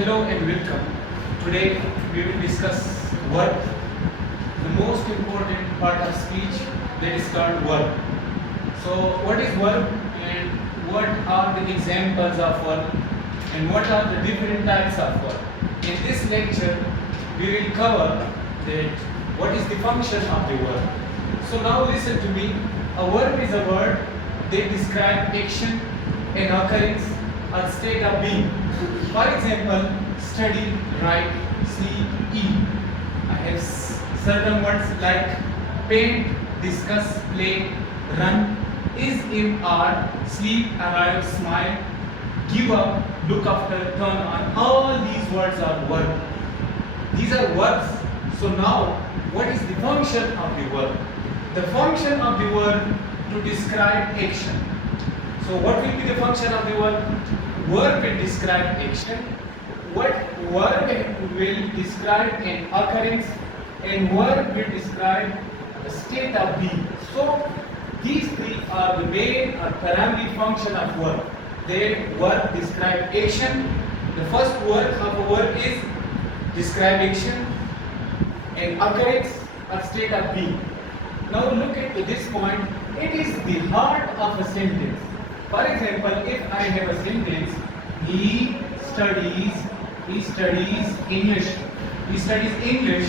Hello and welcome. Today we will discuss verb, the most important part of speech that is called verb. So what is verb and what are the examples of verb and what are the different types of verb? In this lecture we will cover that what is the function of the verb. So now listen to me. A verb is a word that describes action, an occurrence or state of being. For example, study, write, sleep, eat. I have certain words like paint, discuss, play, run, is, if, are, sleep, arrive, smile, give up, look after, turn on. All these words are verbs. These are verbs. So now, what is the function of the verb? The function of the verb to describe action. So what will be the function of the verb? Verb will describe action. What verb will describe an occurrence, and verb will describe a state of being. So these three are the main or primary function of verb. They verb describe action. The first word of a verb is describe action, an occurrence or state of being. Now look at this point. It is the heart of a sentence. For example, if I have a sentence, he studies English. He studies English.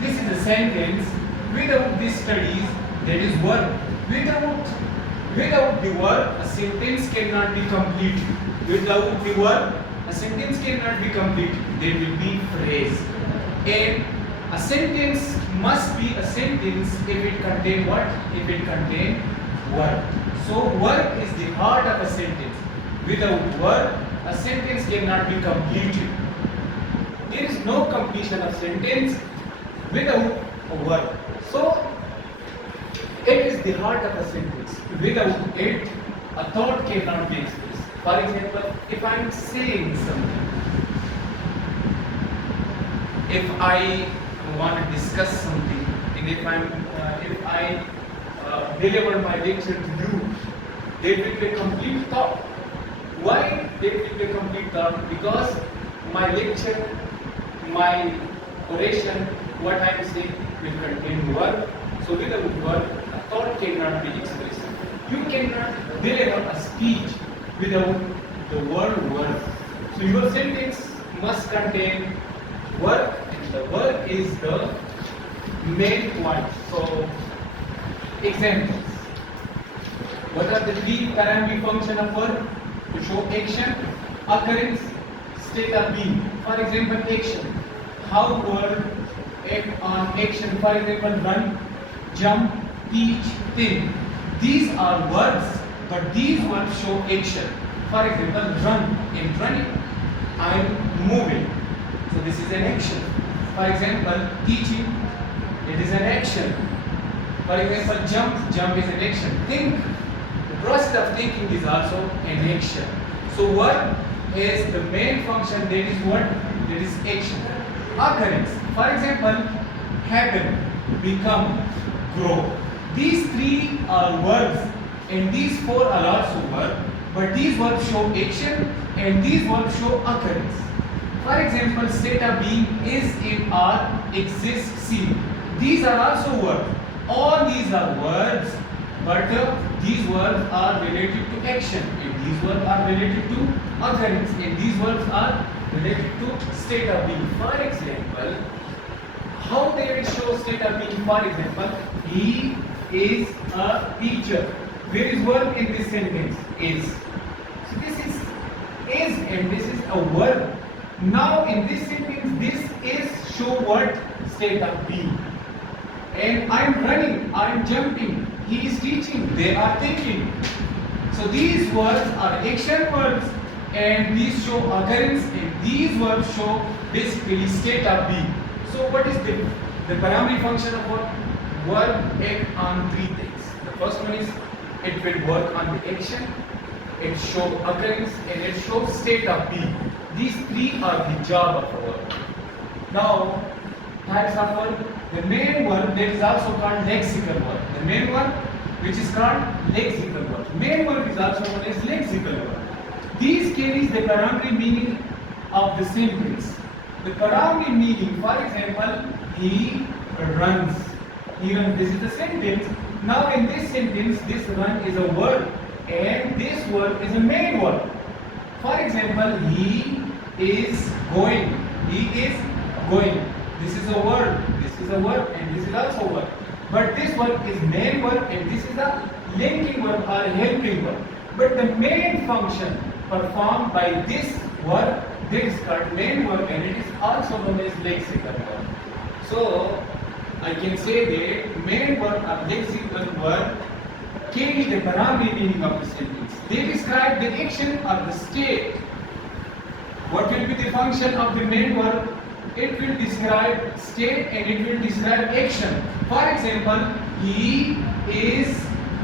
This is a sentence. Without this studies, that is verb. Without the verb, a sentence cannot be complete. Without the verb, a sentence cannot be complete. There will be phrase. And a sentence must be a sentence if it contain what? If it contain verb. So verb is the heart of a sentence. Without verb, a sentence cannot be completed. There is no completion of sentence without a verb. So it is the heart of a sentence. Without it, a thought cannot be expressed. For example, if I am saying something, if I want to discuss something, and if I deliver my lecture to you, there will be a complete thought. Why there will be a complete thought? Because my lecture, my oration, what I am saying will contain verb. So without verb, a thought cannot be expressed. You cannot deliver a speech without the word verb. So your sentence must contain verb, and the verb is the main point. So examples. What are the three primary functions of verb? To show action, occurrence, state of being. For example, action. How verb act on action. For example, run, jump, teach, think. These are verbs, but these verbs show action. For example, run. In running, I am moving. So this is an action. For example, teaching, it is an action. For example, jump is an action. Think, the process of thinking is also an action. So verb is the main function, that is what? That is action. Occurrence. For example, happen, become, grow. These three are verbs and these four are also verbs, but these verbs show action and these verbs show occurrence. For example, state of being, is, if, are, exist, see. These are also verbs. All these are verbs, but these verbs are related to action, and these verbs are related to occurrence, and these verbs are related to state of being. For example, how they will show state of being? For example, he is a teacher. Where is verb in this sentence? Is. So this is and this is a verb. Now in this sentence, this is show what? State of being. And I am running, I am jumping, he is teaching, they are thinking. So these words are action verbs and these show occurrence, and these verbs show basically state of being. So what is the primary function of verb? Verb act on three things. The first one is it will work on the action, it shows occurrence, and it shows state of being. These three are the job of a verb. Now, types of verb. The main verb that is also called lexical verb. The main one which is called lexical verb. Main verb is also known as lexical verb. These carries the primary meaning of the sentence. The primary meaning, for example, he runs. He runs. This is the sentence. Now in this sentence, this run is a verb and this verb is a main verb. For example, he is going. He is going. This is a verb. This is a verb and this is also a verb. But this verb is main verb and this is a linking verb or helping verb. But the main function performed by this verb, this is called main verb and it is also known as lexical verb. So I can say that main verb or lexical verb carry the primary meaning of the sentence. They describe the action or the state. What will be the function of the main verb? It will describe state and it will describe action. For example, he is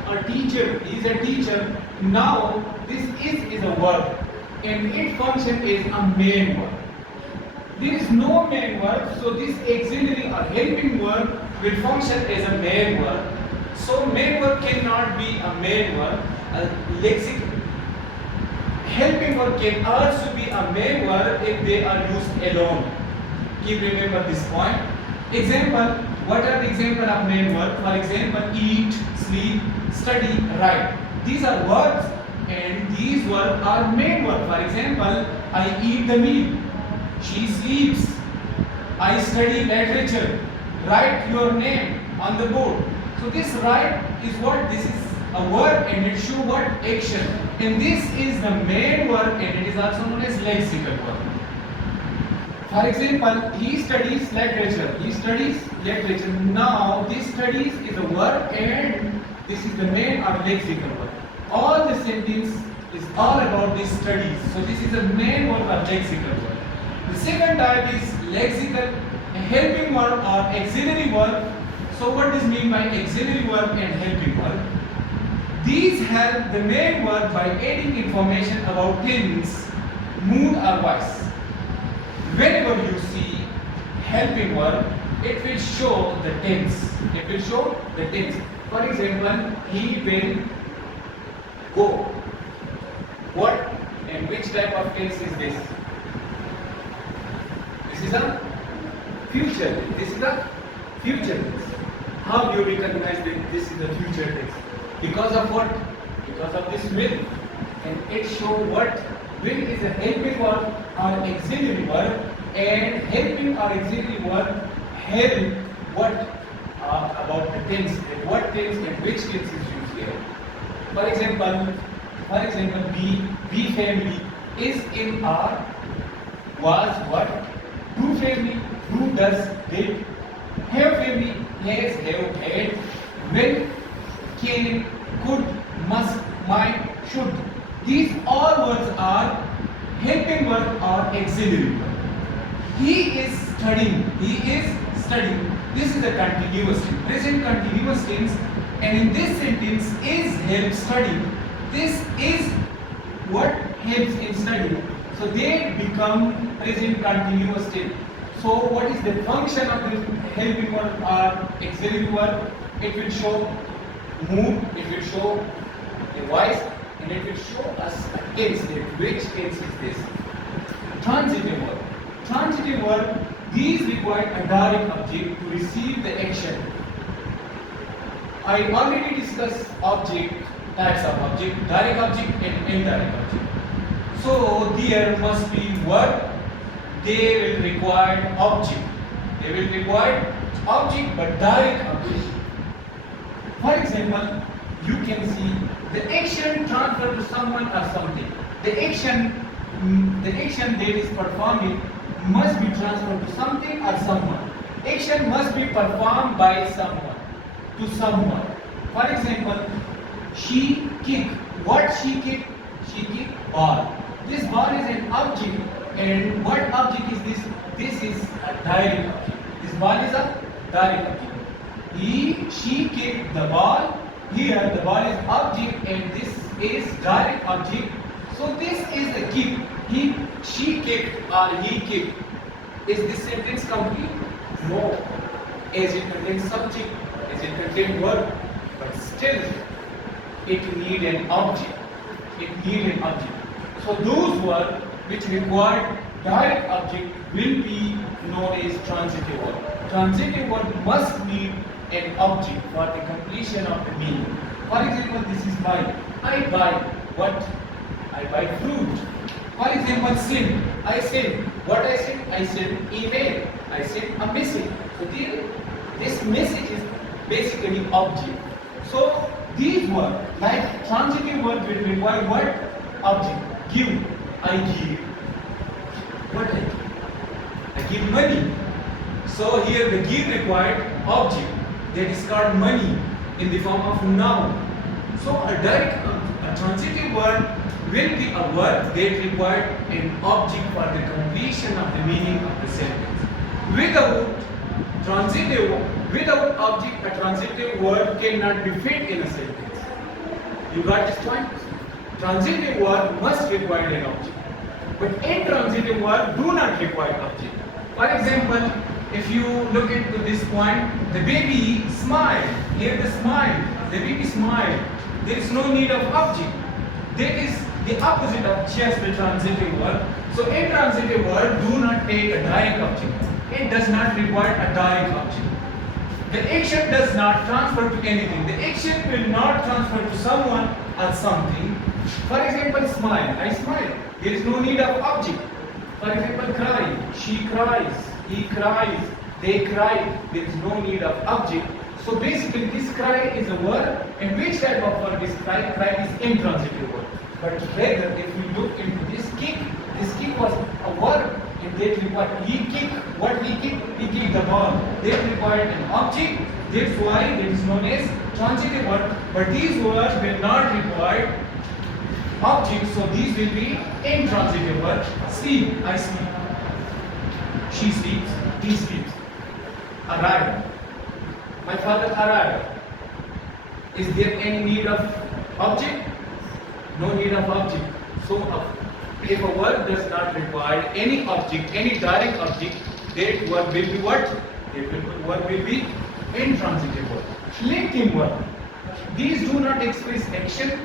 a teacher. He is a teacher. Now this is a verb and its function is a main verb. There is no main verb, so this auxiliary or helping verb will function as a main verb. So main verb cannot be a main verb. Lexical helping verb can also be a main verb if they are used alone. Keep remember this point. Example, what are the example of main verb? For example, eat, sleep, study, write. These are verbs and these verbs are main verb. For example, I eat the meal. She sleeps. I study literature. Write your name on the board. So this write is what? This is a verb and it shows what? Action. And this is the main verb and it is also known as lexical verb. For example, he studies literature. He studies literature. Now this studies is a verb and this is the main or lexical verb. All the sentence is all about this studies. So this is the main verb or lexical verb. The second type is lexical helping verb or auxiliary verb. So what does mean by auxiliary verb and helping verb? These help the main verb by adding information about things, mood or voice. Whenever you see helping verb, it will show the tense. It will show the tense. For example, he will go. What and which type of tense is this? This is a future tense. This is a future tense. How do you recognize that this is a future tense? Because of what? Because of this will. And it shows what? Will is a helping verb or auxiliary verb, and helping or auxiliary verb help what about the tense, and what tense and which tense is used here. For example, be family is in our was what? Do family, do does, did. Have family, has, have, had, will, can, could, must, might, should. These all words are helping verb or auxiliary verb. He is studying. He is studying. This is the continuous tense, present continuous tense, and in this sentence is help studying. This is what helps in studying. So they become present continuous tense. So what is the function of the helping verb or auxiliary verb? It will show mood, it will show a voice, and it will show us a tense. Which tense is this? Transitive verb. Transitive verb, these require a direct object to receive the action. I already discussed object, types of object, direct object and indirect object. So there must be verb, they will require object. They will require object but direct object. For example, you can see the action transferred to someone or something. The action that is performing must be transferred to something or someone. Action must be performed by someone to someone. For example, she kicked. What she kicked? She kicked ball. This ball is an object, and what object is this? This is a direct object. This ball is a direct object. She kicked the ball. Here the ball is object and this is direct object. So this is the kick. She kicked or he kicked. Is this sentence complete? No. As it contains subject, as it contains verb, but still it needs an object. It needs an object. So those words which require direct object will be known as transitive verb. Transitive verb must need an object for the completion of the meaning. For example, this is buy. I buy what? I buy fruit. For example, send. I send. What I send? I send email. I send a message. So this message is basically object. So these words, like transitive verb will require what? Object. Give. I give. What I give? I give money. So here the give required object. That is called money in the form of noun. So a transitive verb will be a verb that required an object for the completion of the meaning of the sentence. Without object, a transitive verb cannot be fit in a sentence. You got this point? Transitive verb must require an object. But intransitive verb do not require object. For example, if you look into this point, the baby smiled. Here the smile. The baby smiled. There is no need of object. That is the opposite of just the transitive verb. So intransitive verb do not take a direct object. It does not require a direct object. The action does not transfer to anything. The action will not transfer to someone or something. For example, smile. I smile. There is no need of object. For example, cry. She cries. He cries. They cry. There is no need of object. So basically, this cry is a verb. And which type of verb is cry? Cry is intransitive verb. But rather, if we look into this kick was a verb. And that required, he kick. What he kick? He kicked the ball. That required an object. That's why that is known as transitive verb. But these words will not require object. So these will be intransitive verb. Sleep. I sleep. She sleeps. He sleeps. Arrive. My father arrived. Is there any need of object? No need of object. So if a verb does not require any object, any direct object, that verb will be what? That verb will be intransitive verb. Linking verb. These do not express action.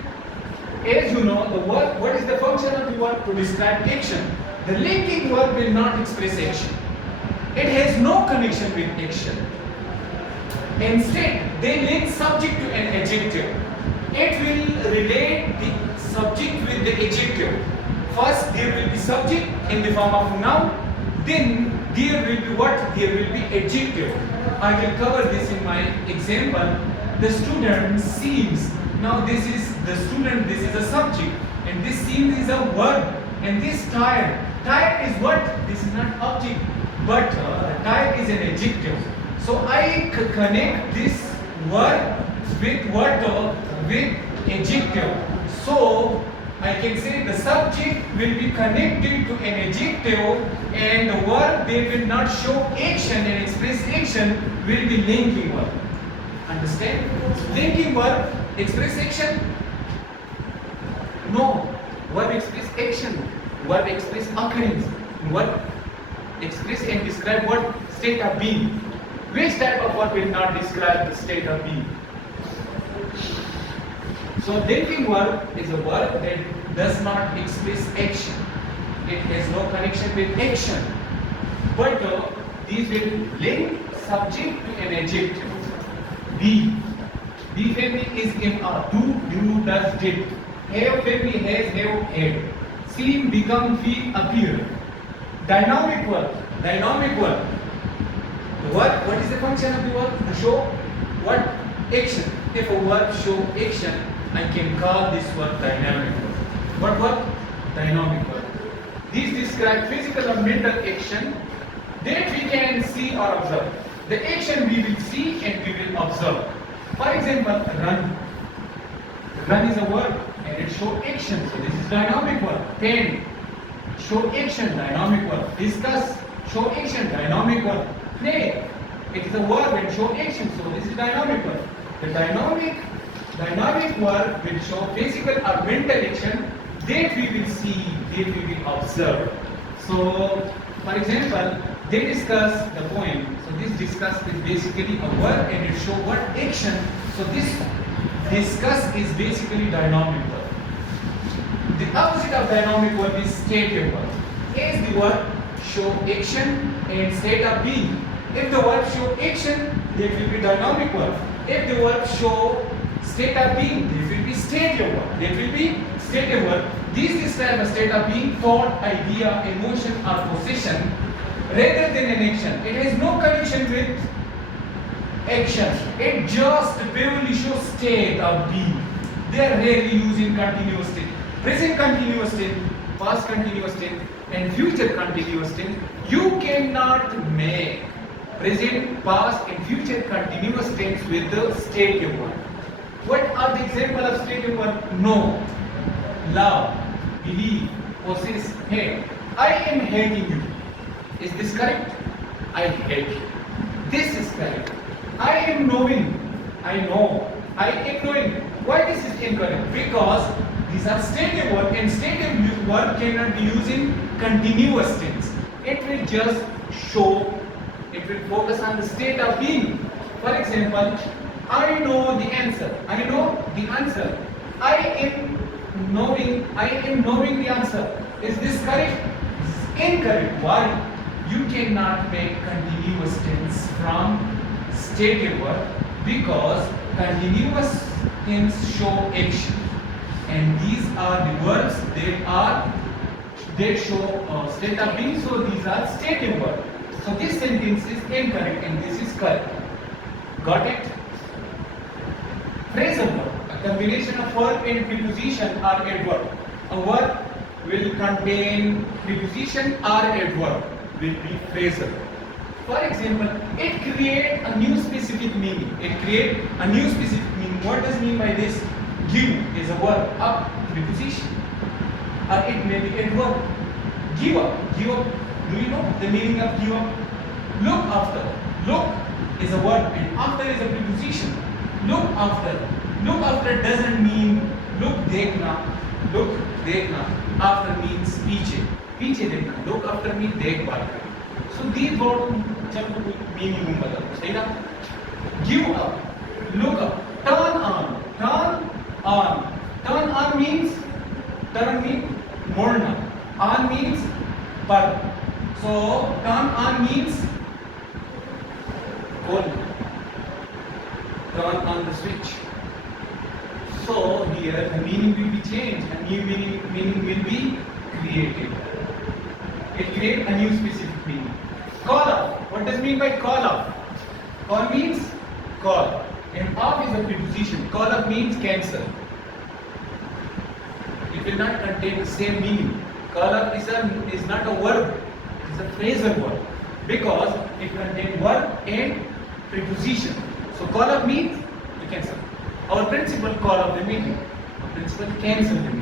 As you know, the verb, what is the function of the verb? To describe action. The linking verb will not express action. It has no connection with action. Instead, they link subject to an adjective. It will relate the subject with the adjective. First, there will be subject in the form of noun. Then, there will be what? There will be adjective. I will cover this in my example. The student seems. Now, this is the student, this is a subject. And this seems is a verb. And this tired. Tired is what? This is not object. But tired is an adjective. So I connect this verb with what? With adjective. So I can say the subject will be connected to an adjective and the verb that will not show action and express action will be linking verb. Understand? Linking verb express action? No. Verb express action. Verb express occurrence. Verb express and describe what? State of being. Which type of verb will not describe the state of being? So linking verb is a verb that does not express action. It has no connection with action. But these will link subject to an adjective. Be. Be family is in a do, does, did. Have family has, have, had. Seem, become, feel, appear. Dynamic verb. Dynamic verb. What is the function of the verb? To show what? Action. If a verb show action, I can call this verb dynamic verb. What verb? Dynamic verb. These describe physical or mental action that we can see or observe. The action we will see and we will observe. For example, run. Run is a verb and it shows action. So this is dynamic verb. Pen. Show action. Dynamic verb. Discuss. Show action. Dynamic verb. Play. It is a verb and show action. So this is dynamic verb. The dynamic verb will show physical or mental action that we will see, that we will observe. So, for example, they discuss the poem. So this discuss is basically a verb and it show what? Action. So this discuss is basically dynamic verb. The opposite of dynamic verb is stative verb. is the verb show action and state of being. If the verb show action, that will be dynamic verb. If the verb show state of being, that will be stative verb. That will be stative verb. These describe a state of being, thought, idea, emotion or possession rather than an action. It has no connection with action. It just purely shows state of being. They are rarely used in continuous tense. Present continuous tense, past continuous tense and future continuous tense. You cannot make present, past and future continuous tense with the stative verb. What are the examples of stative verb? Know, love, believe, possess, hate. I am hating you. Is this correct? I hate you. This is correct. I am knowing. I know. I am knowing. Why this is incorrect? Because these are stative verb and stative verb cannot be used in continuous tense. It will just show, it will focus on the state of being. For example, I know the answer. I know the answer. I am knowing the answer. Is this correct? This is incorrect. Why? You cannot make continuous tense from stative verb because continuous tense show action. And these are the verbs that show state of being, so these are stative verbs. So this sentence is incorrect and this is correct. Got it? Phrasal verb, a combination of verb and preposition or adverb. A verb will contain preposition or adverb will be phrasal. For example, it creates a new specific meaning. It creates a new specific meaning. What does it mean by this? Give is a verb, up, preposition. Or it may be adverb. Give up. Give up. Do you know the meaning of give up? Look after. Look is a verb and after is a preposition. Look after. Look after doesn't mean look dekhna. Look dekhna. After means पीछे. पीछे देखना. Look after means देखभाल करना. So these words चलो meaning बदल. सही ना? Give up. Look up. Turn on. Turn on. Turn on means morna. On means पर. So turn on means on. Turn on the switch. So here the meaning will be changed. A new meaning will be created. It creates a new specific meaning. Call off. What does it mean by call off? Call means call. And off is a preposition. Call off means cancel. It will not contain the same meaning. Call off is not a verb. It is a phrasal verb. Because it contains verb and preposition. So call off means to cancel. Our principle call off the meaning. Our principle cancel the meaning.